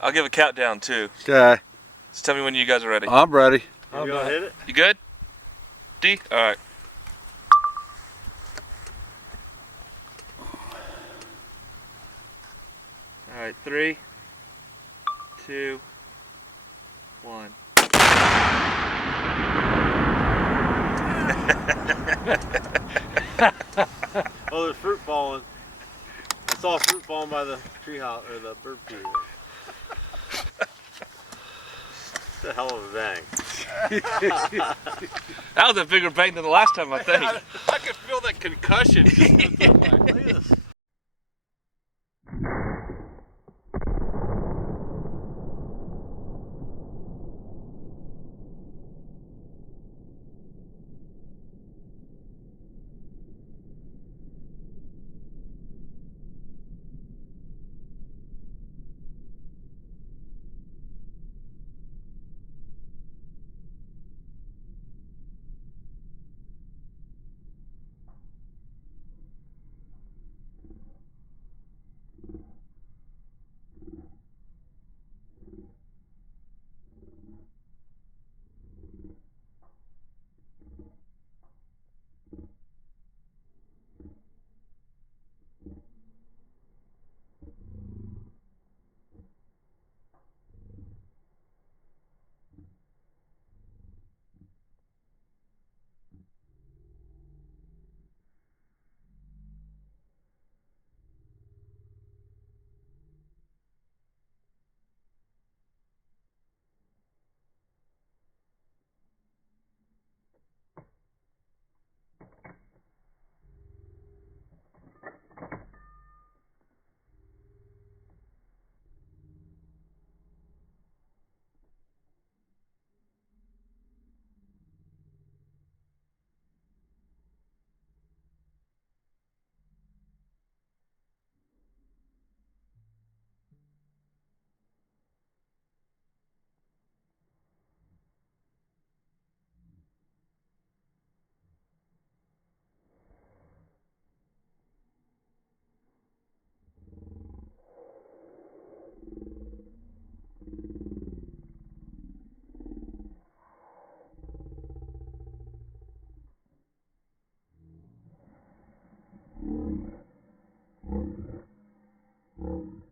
I'll give a countdown too. Okay. Just tell me when you guys are ready. I'm ready. You gonna hit it? You good? D? Alright. Alright, 3, 2, 1. Oh, there's fruit falling. I saw fruit falling by the tree house or the bird feeder. It's a hell of a bang. That was a bigger bang than the last time, I think. I could feel that concussion just go through my Look at this.